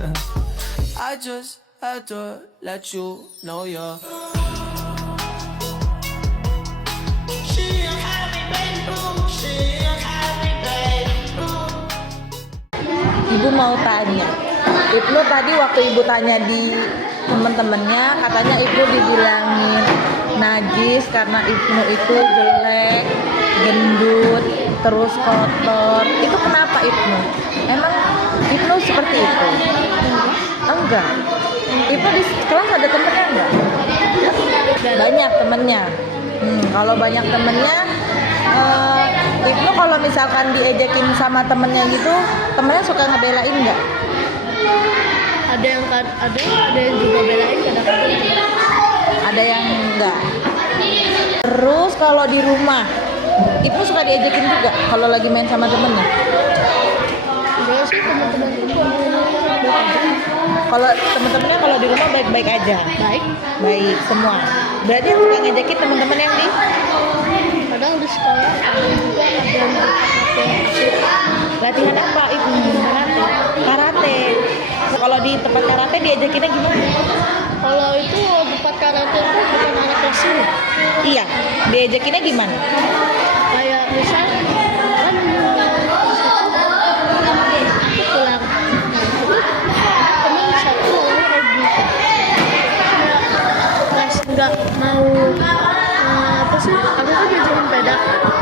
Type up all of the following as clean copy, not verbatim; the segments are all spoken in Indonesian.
I just had to let you know you're. Ibu mau tanya, Ibnu tadi waktu ibu tanya di teman-temannya, katanya Ibnu dibilangin najis karena Ibnu itu jelek, gendut, terus kotor. Itu kenapa Ibnu? Emang Ibnu seperti itu? Enggak. Ibnu di kelas ada temennya enggak? Banyak temennya. Kalau banyak temennya, Ibnu kalau misalkan diejekin sama temennya gitu, temennya suka ngebelain nggak? Ada yang juga belain, kadang-kadang Ada yang enggak. Terus kalau di rumah, Ibnu suka diejekin juga kalau lagi main sama temennya. enggak sih, teman-teman itu baik aja. Kalau temen-temennya kalau di rumah baik-baik aja. Baik, Baik semua. Berarti yang suka ngejekin temen-temen yang di kadang di sekolah ada juga ada yang latihan apa Ibnu? Karate. Karate. Kalau di tempat karate diejekinnya gimana? kalau itu tempat karate itu bukan anak kelas ini. Iya, diejekinnya gimana? Kayak misal kan aku pulang teman satu mau pergi kelas nggak mau apa sih, aku kan diajarin peda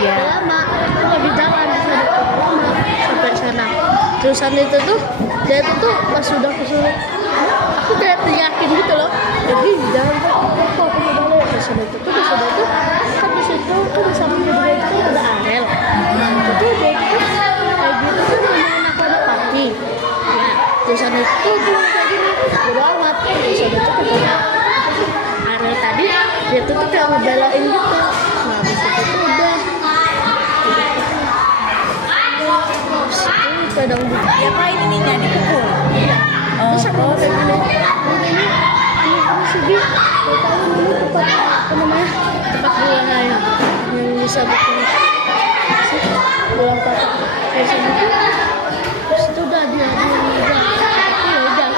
Iya. lama, aku nggak di jalan dari rumah sampai sana. Terusan itu tuh dia itu tuh pas sudah kesuruh aku kayak teriakin gitu loh, jadi jangan kok aku mau balik. Terusan itu tuh di situ tuh kan di situ kan di samping gedung itu ada arel. Itu tuh dia itu kayak gitu kan main anak papi. Nah terusan itu tuh kayak gini bodo amat. Terusan itu tuh kayak arel tadi dia tuh kayak ngebelain gitu. Nah habis itu tuh udah terus itu kadang Diapain ininya? Dipukul? terus aku mau kayak gini ini segi tahu dulu tempat apa namanya, tempat bulan ayam yang bisa bikin sih bulan kotak kayak segitu. Terus itu udah dia udah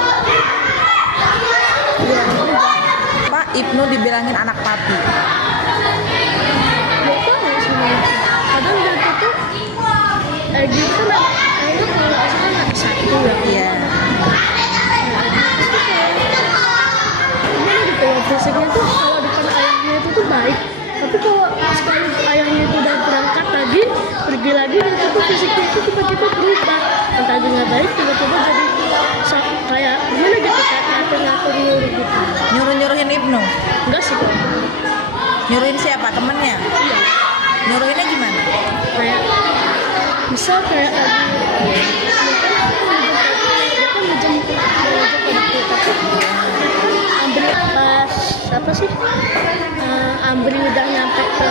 Pak Ibnu dibilangin anak papi. nggak tahu sebenarnya. Kadang dia itu gitu kan kayaknya kalau asal anak satu ya. Iya. Gimana gitu ya, fisiknya tuh kalau depan ayahnya itu tuh baik, tapi kalau sekali ayahnya itu udah berangkat lagi pergi lagi itu tuh fisiknya itu tiba-tiba berubah, entah dengan baik tiba-tiba jadi kayak gimana gitu, kayak ngatur-ngatur nyuruh gitu. Nyuruh-nyuruhin Ibnu. Enggak sih kok, Nyuruhin siapa? Temennya? iya Nyuruhinnya gimana? kayak misal kayak lagi dia kan ngejemput ambil pas apa sih, Ambri udah nyampe ke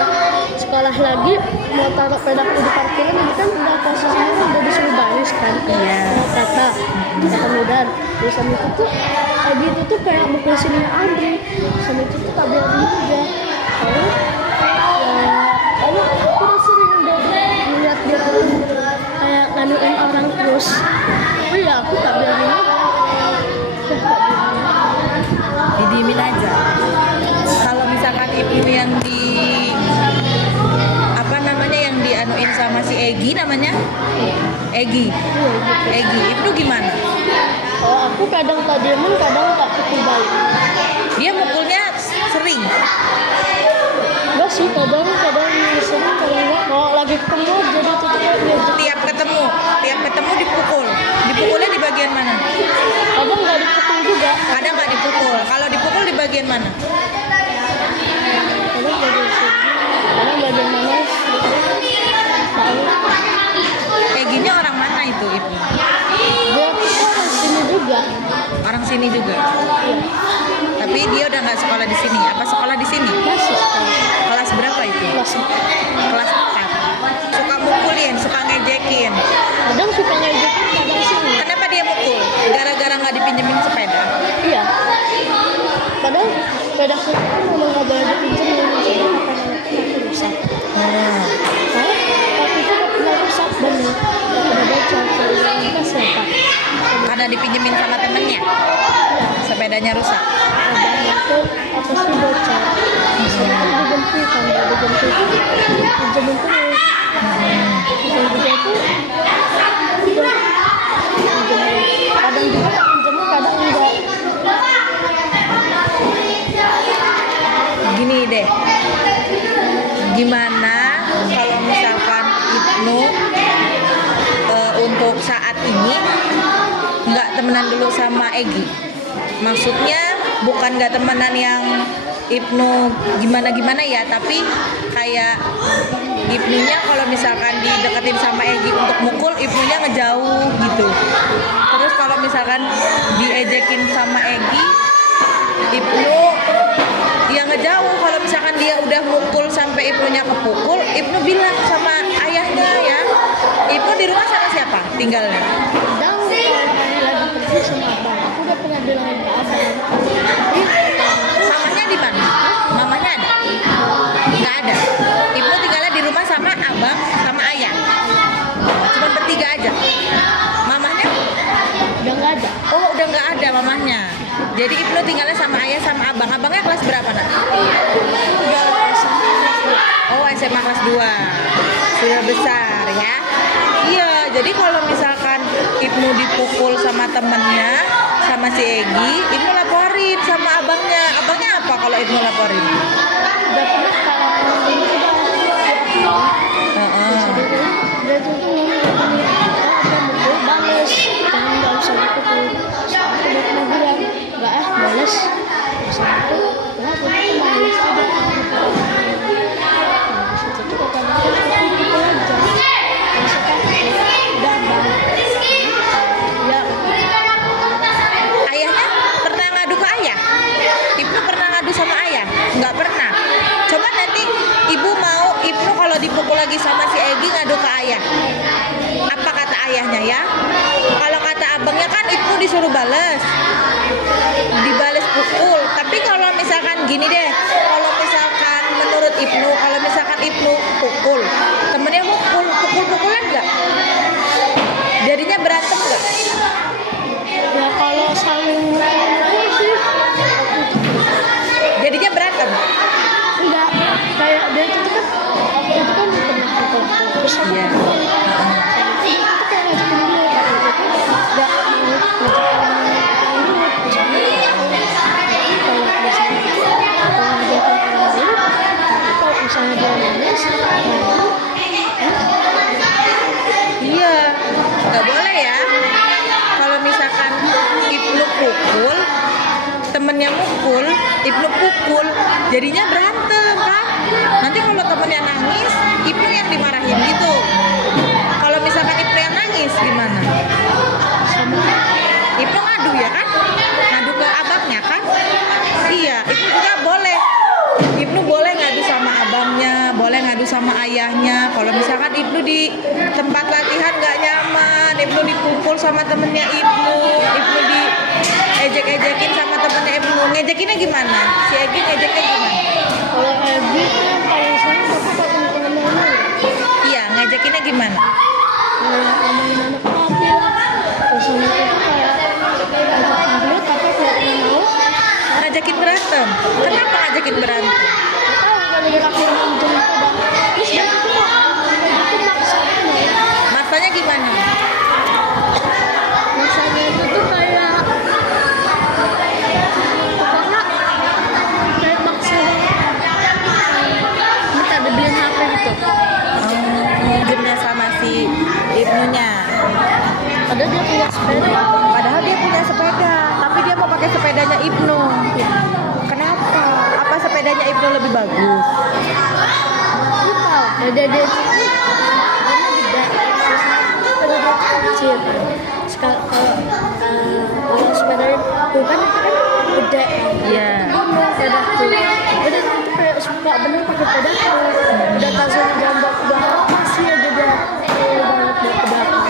sekolah lagi mau taruh pedaku di parkiran, ini kan udah posisinya udah disuruh baris kan. Iya. Kata kemudian tulisan itu tuh Adi itu tuh kayak mukul sini Ambri sama itu tuh tak biarin juga. Lalu aku udah sering lihat dia tuh kayak nganuin orang terus, oh ya aku tak biarin juga. Didiemin aja. Kalau misalkan Ibnu yang di apa namanya, yang dianuin sama si Egi namanya? Egi. Ibnu gimana? Kalau aku kadang tak diemin, kadang tak pukul balik. Dia mukulnya sering. Enggak sih, kadang sering, kadang enggak. Kalau lagi ketemu jadi tuh kayak dia Tiap ketemu dipukul. Dipukulnya di bagian mana? kadang nggak dipukul juga, Kadang nggak dipukul. Kalau dipukul di bagian mana? kadang bagian sini, kadang bagian mana tahu. Eginya orang mana itu Ibnu? Dia kan sini juga. Orang sini juga. Iya, Tapi dia udah nggak sekolah di sini. Apa sekolah di sini? masih sekolah. Kelas berapa itu? Kelas Kelas 4. Suka mukulin, suka ngejekin. kadang suka ngejekin, kadang sini. Kenapa dia mukul? Gara-gara nggak dipinjemin sepeda. Iya. Padahal sepeda aku kan memang nggak boleh dipinjemin, jadi apa rusak. Tapi itu nggak pernah rusak, bener. Udah bocor, jadi kita sepak. Karena dipinjemin sama temennya. Sepedanya rusak. abangnya tuh apa sih bocor. Saya kan diganti kan, nggak diganti pinjemin terus. Dan juga tuh udah pinjemin. Kadang juga tak pinjemin, kadang enggak. Gini deh, gimana kalau misalkan Ibnu untuk saat ini nggak temenan dulu sama Egi? Maksudnya bukan nggak temenan yang Ibnu gimana-gimana ya, tapi kayak Ibnunya kalau misalkan dideketin sama Egi untuk mukul, Ibnunya ngejauh gitu. Terus kalau misalkan diejekin sama Egi, Ibnu dia ngejauh. Kalau misalkan dia udah mukul sampai Ibnunya kepukul, Ibnu bilang sama ayahnya ya, Ibnu di rumah sama siapa tinggalnya? Kadang kalau ayah lagi pergi sama abang, aku udah pernah bilang ke abang. Mamanya di mana? Mamanya ada? Nggak ada. Ibnu tinggalnya di rumah sama abang sama ayah. Cuma bertiga aja. Mamanya? Udah nggak ada. Oh, udah nggak ada mamahnya. Jadi Ibnu tinggalnya sama ayah sama abang. Abangnya kelas berapa, Nak? Udah SMA kelas 2. Oh, SMA kelas 2. Sudah besar ya. Iya, jadi kalau misalkan Ibnu dipukul sama temennya, sama si Egi, Ibnu laporin sama abangnya. Abangnya apa kalau Ibnu laporin? Udah pernah kalau ini udah Heeh. dia tuh ngomong apa mukul bales, jangan nggak usah dipukul. Aku udah pernah bilang nggak bales, usah dipukul, ya aku tuh bales aja. Itu tuh kata dia aku pukul aja. Misalkan udah bales, ya Ayahnya pernah ngadu ke ayah? Ibnu pernah ngadu sama ayah? Nggak pernah. Coba nanti ibu mau Ibnu kalau dipukul lagi sama si Egi ngadu ke ayah. Apa kata ayahnya ya? Kalau kata abangnya kan Ibnu disuruh bales, dibales pukul. Tapi kalau misalkan gini deh, kalau misalkan menurut Ibnu, kalau misalkan Ibnu pukul, temennya pukul-pukulan nggak? Jadinya berantem nggak? ya kalau saling mukul sih Jadinya berantem. enggak, kayak dia itu kan waktu itu kan pernah pukul terus sama Iya. itu kayak ngajakin dia tapi itu enggak mau ngajakin kalau misalnya kalau ngajakin orang lain kalau misalnya dia nangis Iya, nggak boleh ya. Kalau misalkan Ibnu pukul, temennya mukul, Ibnu pukul, jadinya berantem kan? Nanti kalau temennya nangis, Ibnu yang dimarahin gitu. Kalau misalkan Ibnu yang nangis gimana? Ibnu ngadu ya kan? Ngadu ke abangnya kan? Iya, Ibnu juga boleh. Ibnu boleh ngadu sama abangnya, boleh ngadu sama ayahnya. Kalau misalkan Ibnu di tempat latihan nggak nyaman, Ibnu dipukul sama temennya Ibnu di ejek-ejekin sama temennya Ibnu. Ngejekinnya gimana? Si Egi ngejeknya gimana? kalau Ebi kan kalau saya papa pakai teman-teman Iya, ngejekinnya gimana? ngomongin anak papi lah terus sama itu tuh kayak ngajakin dia tapi kalau nggak mau Ngajakin berantem. Kenapa ngajakin berantem? tahu kalau dia kasih minjem udah terus dia tuh itu maksudnya Masanya gimana? masanya itu tuh kayak pokoknya kayak maksa minta dibeliin HP gitu Minjemnya sama si Ibnunya. padahal dia punya sepeda Padahal dia punya sepeda, tapi dia mau pakai sepedanya Ibnu. Kenapa? Apa sepedanya Ibnu lebih bagus? dia itu karena beda sepeda dia kecil sekarang kalau sepeda bukan itu kan gede Iya. sepeda tuh udah itu kayak suka bener pakai sepeda tuh udah kasih gambar ke belakang masih aja dia banget mau ke belakang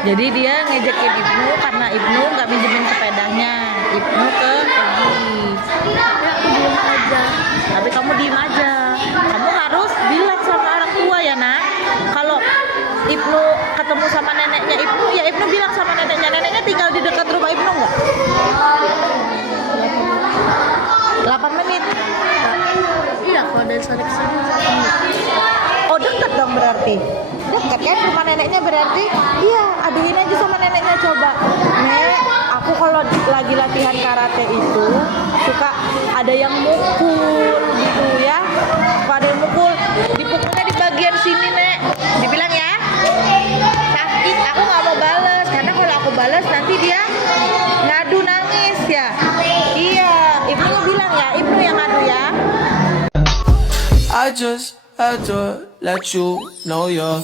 Jadi dia ngejekin Ibnu karena Ibnu nggak minjemin sepedanya. Ibnu ke Egi. tapi aku diem aja Tapi kamu diem aja. Kamu harus bilang sama orang tua ya nak. Kalau Ibnu ketemu sama neneknya Ibnu, ya Ibnu bilang sama nenek Dekat kan rumah neneknya berarti? Iya, aduin aja sama neneknya coba. Nek, aku kalau lagi latihan karate itu suka ada yang mukul gitu ya. Suka ada yang mukul, dipukulnya di bagian sini, Nek. Dibilang ya, sakit, aku nggak mau bales karena kalau aku bales nanti dia ngadu nangis ya. Iya, ibunya bilang ya, ibu yang ngadu ya. I just had to let you know you're